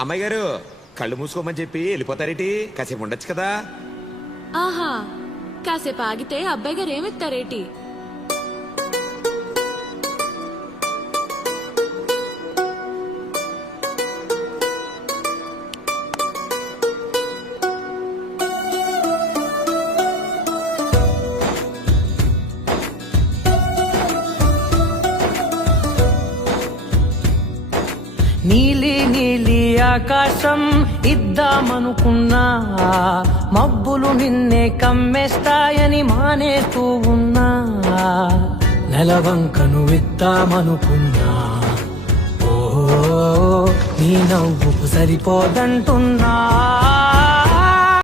అమ్మాయి గారు కళ్ళు మూసుకోమని చెప్పి వెళ్ళిపోతారేటి? కాసేపు ఉండొచ్చు కదా. ఆహా, కాసేపు ఆగితే అబ్బాయి గారు ఏమెత్తారేటి? నీలి నీలి ఆకాశం ఇద్దామనుకున్నా, మబ్బులు నిన్నే కమ్మేస్తాయని మానేస్తూ ఉన్నా. నెలవంకను ఇద్దామనుకున్నా, ఓ నీ నవ్వుకు సరిపోదంటున్నా.